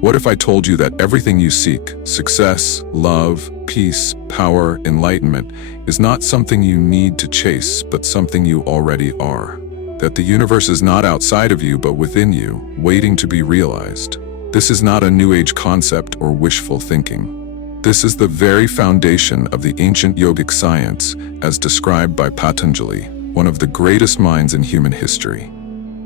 What if I told you that everything you seek, success, love, peace, power, enlightenment, is not something you need to chase, but something you already are? That the universe is not outside of you, but within you, waiting to be realized. This is not a New Age concept or wishful thinking. This is the very foundation of the ancient yogic science, as described by Patanjali, one of the greatest minds in human history.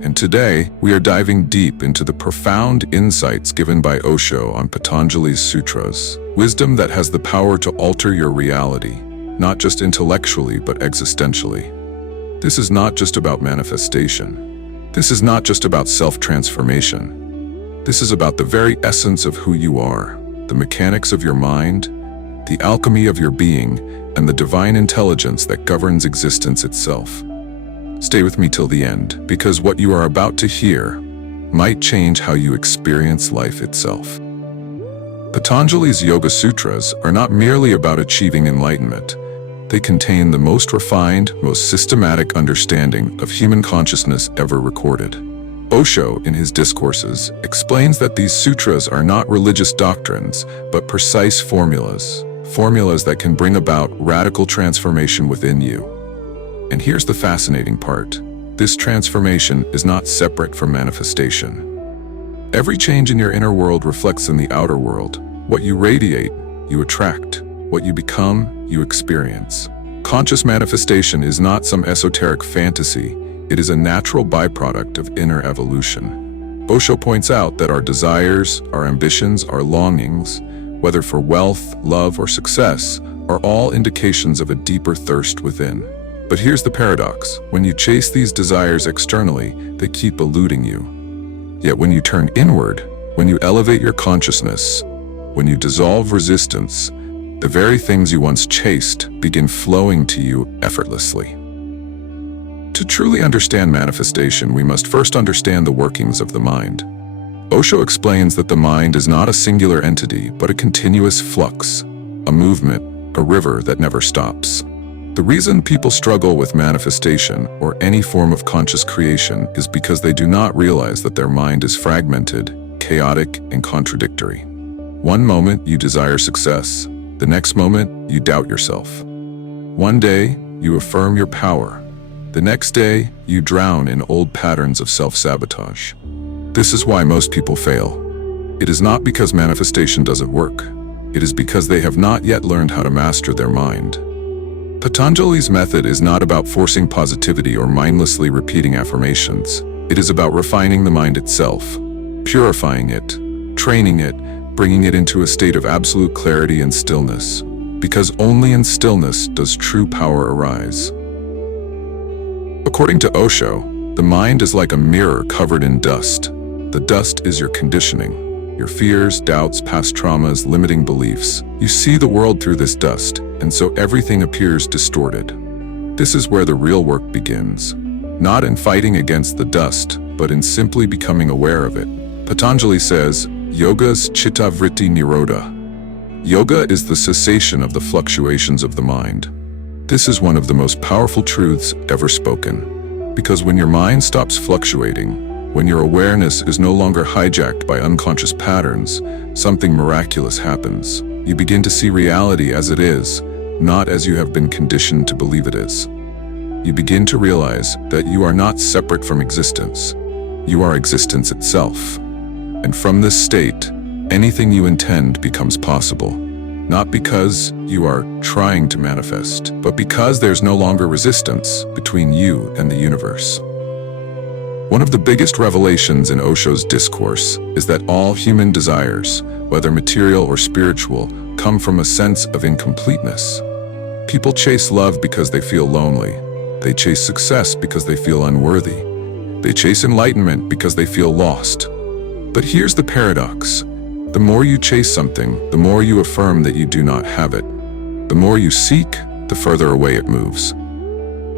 And today, we are diving deep into the profound insights given by Osho on Patanjali's Sutras, wisdom that has the power to alter your reality, not just intellectually, but existentially. This is not just about manifestation. This is not just about self-transformation. This is about the very essence of who you are, the mechanics of your mind, the alchemy of your being, and the divine intelligence that governs existence itself. Stay with me till the end, because what you are about to hear might change how you experience life itself. Patanjali's Yoga Sutras are not merely about achieving enlightenment. They contain the most refined, most systematic understanding of human consciousness ever recorded. Osho, in his discourses, explains that these sutras are not religious doctrines, but precise formulas that can bring about radical transformation within you. And here's the fascinating part. This transformation is not separate from manifestation. Every change in your inner world reflects in the outer world. What you radiate, you attract. What you become, you experience. Conscious manifestation is not some esoteric fantasy. It is a natural byproduct of inner evolution. Osho points out that our desires, our ambitions, our longings, whether for wealth, love, or success, are all indications of a deeper thirst within. But here's the paradox. When you chase these desires externally, they keep eluding you. Yet when you turn inward, when you elevate your consciousness, when you dissolve resistance, the very things you once chased begin flowing to you effortlessly. To truly understand manifestation, we must first understand the workings of the mind. Osho explains that the mind is not a singular entity, but a continuous flux, a movement, a river that never stops. The reason people struggle with manifestation or any form of conscious creation is because they do not realize that their mind is fragmented, chaotic, and contradictory. One moment you desire success, the next moment you doubt yourself. One day you affirm your power, the next day you drown in old patterns of self-sabotage. This is why most people fail. It is not because manifestation doesn't work. It is because they have not yet learned how to master their mind. Patanjali's method is not about forcing positivity or mindlessly repeating affirmations. It is about refining the mind itself, purifying it, training it, bringing it into a state of absolute clarity and stillness. Because only in stillness does true power arise. According to Osho, the mind is like a mirror covered in dust. The dust is your conditioning, your fears, doubts, past traumas, limiting beliefs. You see the world through this dust, and so everything appears distorted. This is where the real work begins. Not in fighting against the dust, but in simply becoming aware of it. Patanjali says, Yoga's chitta vritti nirodha. Yoga is the cessation of the fluctuations of the mind. This is one of the most powerful truths ever spoken. Because when your mind stops fluctuating, when your awareness is no longer hijacked by unconscious patterns, something miraculous happens. You begin to see reality as it is, not as you have been conditioned to believe it is. You begin to realize that you are not separate from existence. You are existence itself. And from this state, anything you intend becomes possible. Not because you are trying to manifest, but because there's no longer resistance between you and the universe. One of the biggest revelations in Osho's discourse is that all human desires, whether material or spiritual, come from a sense of incompleteness. People chase love because they feel lonely. They chase success because they feel unworthy. They chase enlightenment because they feel lost. But here's the paradox. The more you chase something, the more you affirm that you do not have it. The more you seek, the further away it moves.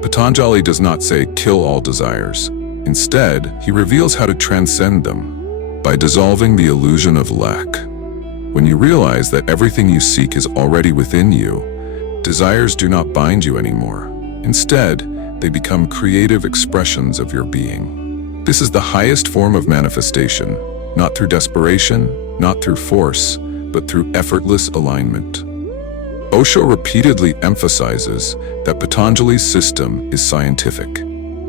Patanjali does not say kill all desires. Instead, he reveals how to transcend them by dissolving the illusion of lack. When you realize that everything you seek is already within you, desires do not bind you anymore. Instead, they become creative expressions of your being. This is the highest form of manifestation, not through desperation, not through force, but through effortless alignment. Osho repeatedly emphasizes that Patanjali's system is scientific.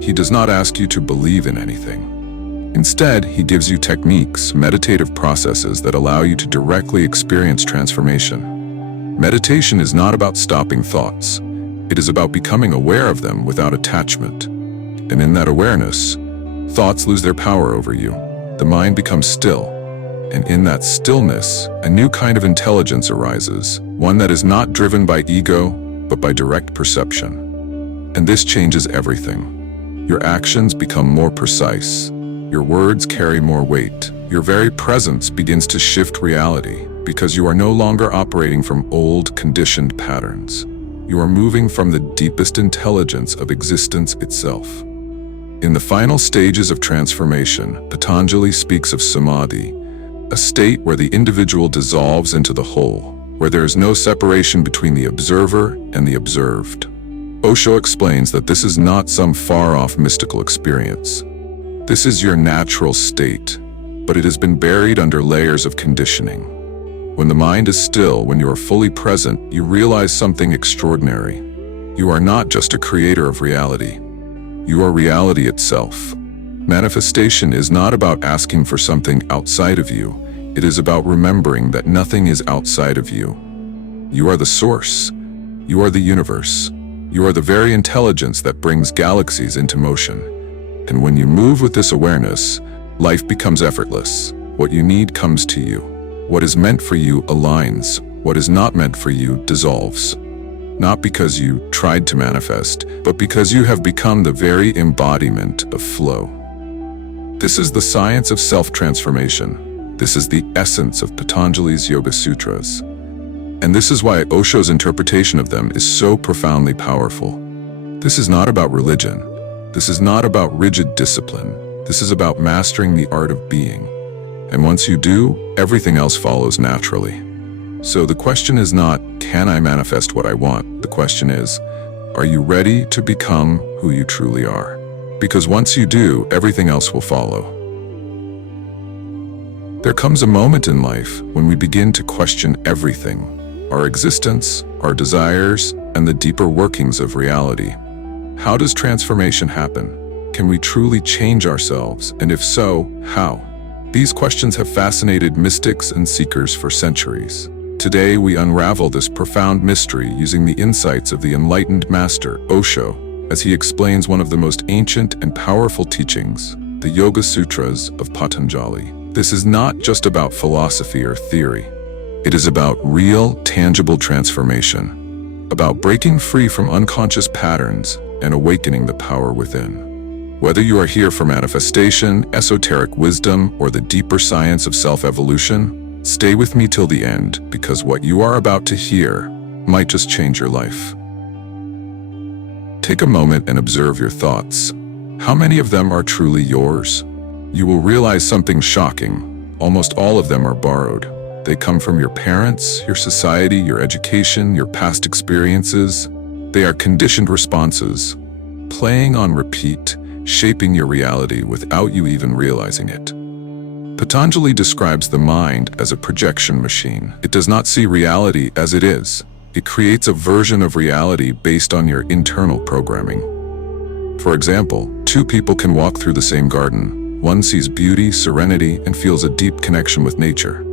He does not ask you to believe in anything. Instead, he gives you techniques, meditative processes that allow you to directly experience transformation. Meditation is not about stopping thoughts. It is about becoming aware of them without attachment. And in that awareness, thoughts lose their power over you. The mind becomes still. And in that stillness, a new kind of intelligence arises, one that is not driven by ego, but by direct perception. And this changes everything. Your actions become more precise. Your words carry more weight. Your very presence begins to shift reality, because you are no longer operating from old, conditioned patterns. You are moving from the deepest intelligence of existence itself. In the final stages of transformation, Patanjali speaks of samadhi, a state where the individual dissolves into the whole, where there is no separation between the observer and the observed. Osho explains that this is not some far-off mystical experience. This is your natural state, but it has been buried under layers of conditioning. When the mind is still, when you are fully present, you realize something extraordinary. You are not just a creator of reality. You are reality itself. Manifestation is not about asking for something outside of you. It is about remembering that nothing is outside of you. You are the source. You are the universe. You are the very intelligence that brings galaxies into motion. And when you move with this awareness, life becomes effortless. What you need comes to you. What is meant for you aligns. What is not meant for you dissolves. Not because you tried to manifest, but because you have become the very embodiment of flow. This is the science of self-transformation. This is the essence of Patanjali's Yoga Sutras. And this is why Osho's interpretation of them is so profoundly powerful. This is not about religion. This is not about rigid discipline. This is about mastering the art of being. And once you do, everything else follows naturally. So the question is not, can I manifest what I want? The question is, are you ready to become who you truly are? Because once you do, everything else will follow. There comes a moment in life when we begin to question everything, our existence, our desires, and the deeper workings of reality. How does transformation happen? Can we truly change ourselves? And if so, how? These questions have fascinated mystics and seekers for centuries. Today, we unravel this profound mystery using the insights of the enlightened master, Osho, as he explains one of the most ancient and powerful teachings, the Yoga Sutras of Patanjali. This is not just about philosophy or theory. It is about real, tangible transformation, about breaking free from unconscious patterns and awakening the power within. Whether you are here for manifestation, esoteric wisdom, or the deeper science of self-evolution, stay with me till the end, because what you are about to hear might just change your life. Take a moment and observe your thoughts. How many of them are truly yours? You will realize something shocking. Almost all of them are borrowed. They come from your parents, your society, your education, your past experiences. They are conditioned responses, playing on repeat, shaping your reality without you even realizing it. Patanjali describes the mind as a projection machine. It does not see reality as it is. It creates a version of reality based on your internal programming. For example, two people can walk through the same garden. One sees beauty, serenity, and feels a deep connection with nature.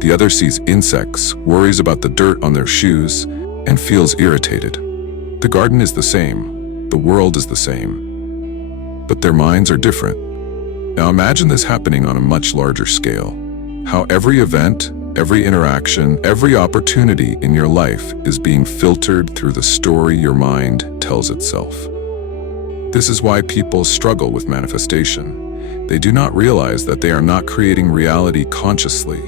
The other sees insects, worries about the dirt on their shoes, and feels irritated. The garden is the same. The world is the same. But their minds are different. Now imagine this happening on a much larger scale. How every event, every interaction, every opportunity in your life is being filtered through the story your mind tells itself. This is why people struggle with manifestation. They do not realize that they are not creating reality consciously.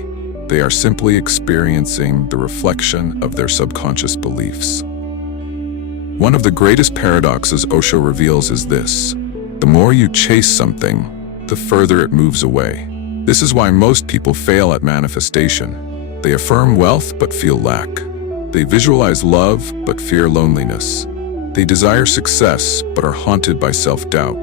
They are simply experiencing the reflection of their subconscious beliefs. One of the greatest paradoxes Osho reveals is this: the more you chase something, the further it moves away. This is why most people fail at manifestation. They affirm wealth but feel lack. They visualize love but fear loneliness. They desire success but are haunted by self-doubt.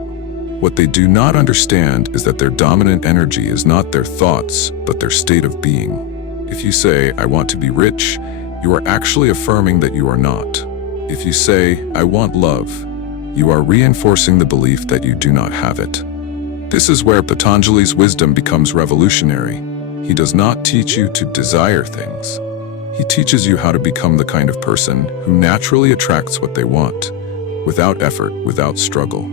What they do not understand is that their dominant energy is not their thoughts, but their state of being. If you say, "I want to be rich," you are actually affirming that you are not. If you say, "I want love," you are reinforcing the belief that you do not have it. This is where Patanjali's wisdom becomes revolutionary. He does not teach you to desire things. He teaches you how to become the kind of person who naturally attracts what they want, without effort, without struggle.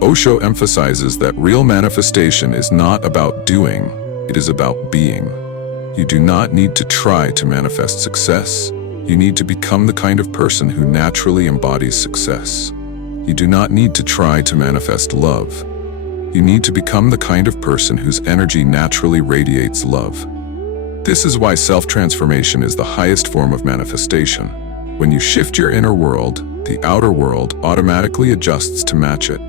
Osho emphasizes that real manifestation is not about doing, it is about being. You do not need to try to manifest success. You need to become the kind of person who naturally embodies success. You do not need to try to manifest love. You need to become the kind of person whose energy naturally radiates love. This is why self-transformation is the highest form of manifestation. When you shift your inner world, the outer world automatically adjusts to match it.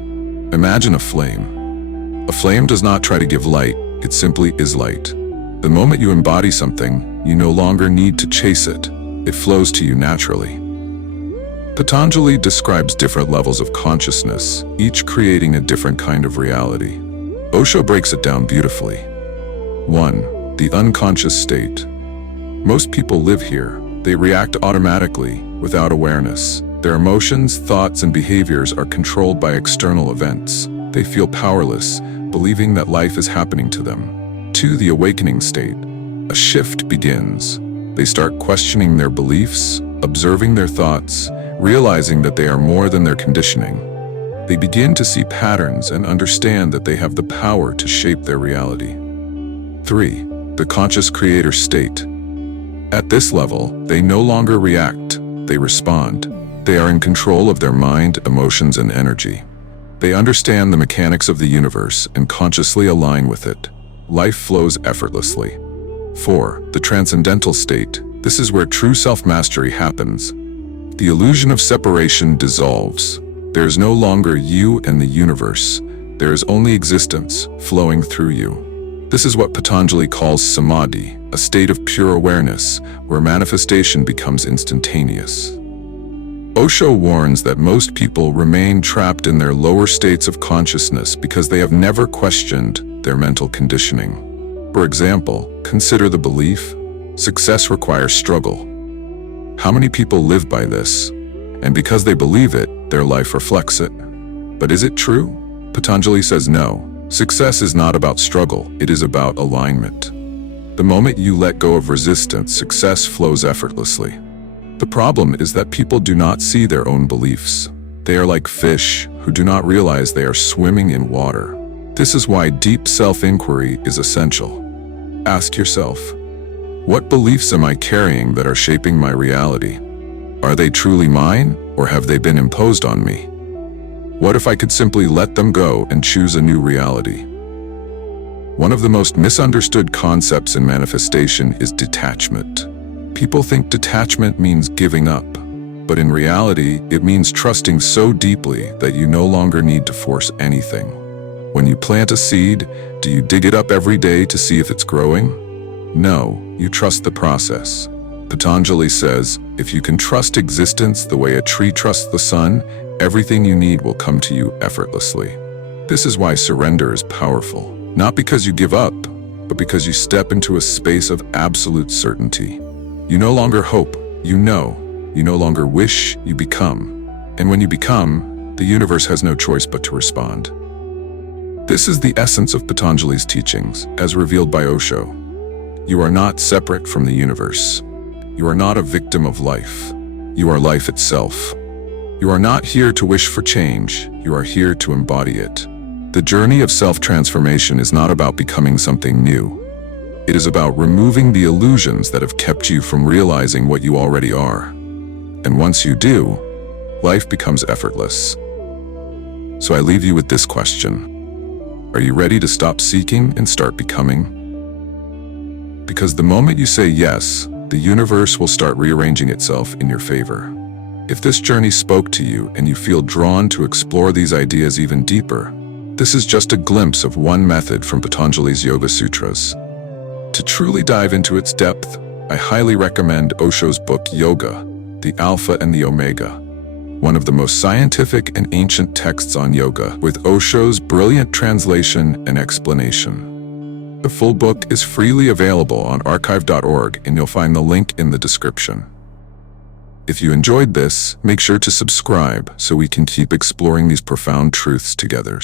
Imagine a flame. A flame does not try to give light, it simply is light. The moment you embody something, you no longer need to chase it. It flows to you naturally. Patanjali describes different levels of consciousness, each creating a different kind of reality. Osho breaks it down beautifully. 1. The unconscious state. Most people live here. They react automatically, without awareness. Their emotions, thoughts, and behaviors are controlled by external events. They feel powerless, believing that life is happening to them. 2. The awakening state. A shift begins. They start questioning their beliefs, observing their thoughts, realizing that they are more than their conditioning. They begin to see patterns and understand that they have the power to shape their reality. 3. The conscious creator state. At this level, they no longer react, they respond. They are in control of their mind, emotions, and energy. They understand the mechanics of the universe and consciously align with it. Life flows effortlessly. 4. The transcendental state. This is where true self-mastery happens. The illusion of separation dissolves. There is no longer you and the universe. There is only existence flowing through you. This is what Patanjali calls samadhi, a state of pure awareness where manifestation becomes instantaneous. Osho warns that most people remain trapped in their lower states of consciousness because they have never questioned their mental conditioning. For example, consider the belief, success requires struggle. How many people live by this? And because they believe it, their life reflects it. But is it true? Patanjali says no. Success is not about struggle, it is about alignment. The moment you let go of resistance, success flows effortlessly. The problem is that people do not see their own beliefs. They are like fish who do not realize they are swimming in water. This is why deep self-inquiry is essential. Ask yourself, what beliefs am I carrying that are shaping my reality? Are they truly mine, or have they been imposed on me? What if I could simply let them go and choose a new reality? One of the most misunderstood concepts in manifestation is detachment. People think detachment means giving up, but in reality, it means trusting so deeply that you no longer need to force anything. When you plant a seed, do you dig it up every day to see if it's growing? No, you trust the process. Patanjali says, if you can trust existence the way a tree trusts the sun, everything you need will come to you effortlessly. This is why surrender is powerful. Not because you give up, but because you step into a space of absolute certainty. You no longer hope, you know. You no longer wish, you become. And when you become, the universe has no choice but to respond. This is the essence of Patanjali's teachings, as revealed by Osho. You are not separate from the universe. You are not a victim of life. You are life itself. You are not here to wish for change. You are here to embody it. The journey of self-transformation is not about becoming something new. It is about removing the illusions that have kept you from realizing what you already are. And once you do, life becomes effortless. So I leave you with this question. Are you ready to stop seeking and start becoming? Because the moment you say yes, the universe will start rearranging itself in your favor. If this journey spoke to you and you feel drawn to explore these ideas even deeper, this is just a glimpse of one method from Patanjali's Yoga Sutras. To truly dive into its depth, I highly recommend Osho's book Yoga, the Alpha and the Omega. one of the most scientific and ancient texts on yoga, with Osho's brilliant translation and explanation. The full book is freely available on archive.org, and you'll find the link in the description. If you enjoyed this, make sure to subscribe so we can keep exploring these profound truths together.